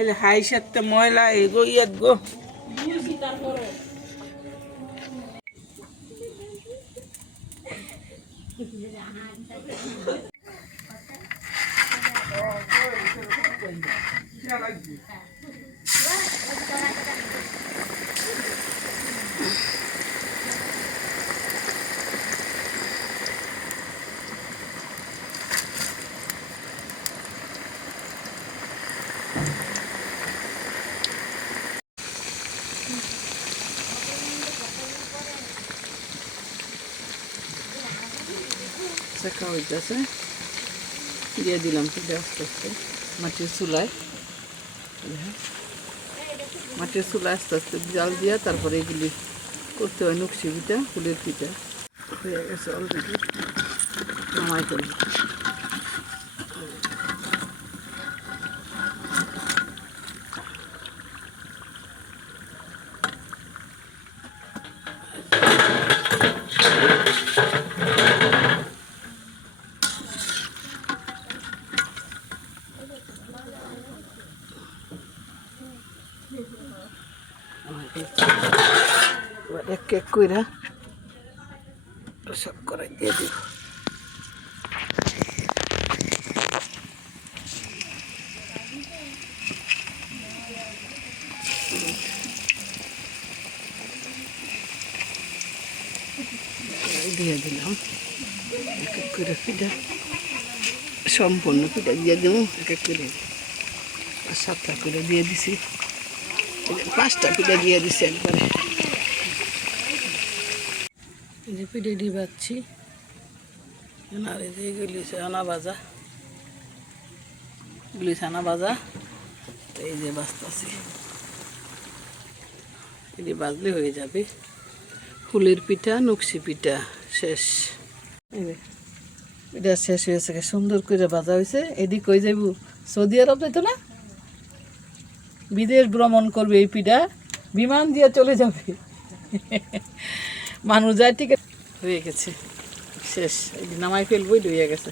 এই যে হাই সাতটা ময়লা এগো ইয়াত গো শেখা হইতেছে দিয়ে দিলাম পিঠা আস্তে আস্তে মাটির চুলায় মাটির চুলায় আস্তে আস্তে জাল দিয়া তারপরে এগুলি করতে হয় নকশি পিঠা ফুলের পিঠা হয়ে গেছে অলরেডি নামাই ফেলব এক এক কইরা সব করে দিয়ে দিব দিয়ে দিলাম এক এক করে পিঠা সম্পূর্ণ পিঠা দিয়ে দেবো এক এক করে আর 7টা করে দিয়ে দিছি 5টা পিঠা দিয়ে দিছি একবারে এই যে পিঠে দিবাচ্ছি আর এই যে এগুলি ছানা ভাজা এগুলি ছানা ভাজা এই যে বাজতাছি এটি বাজলে হয়ে যাবে ফুলের পিঠা নকশি পিঠা শেষ এই যে পিঠা শেষ হয়েছে সুন্দর করে ভাজা হয়েছে এদিক কই যাইব সৌদি আরব যাইতো না বিদেশ ভ্রমণ করবে এই পিঠা বিমান দিয়ে চলে যাবে মানুষ যায় টিকিট হয়ে গেছে শেষ এই নামাই ফেলবই হয়ে গেছে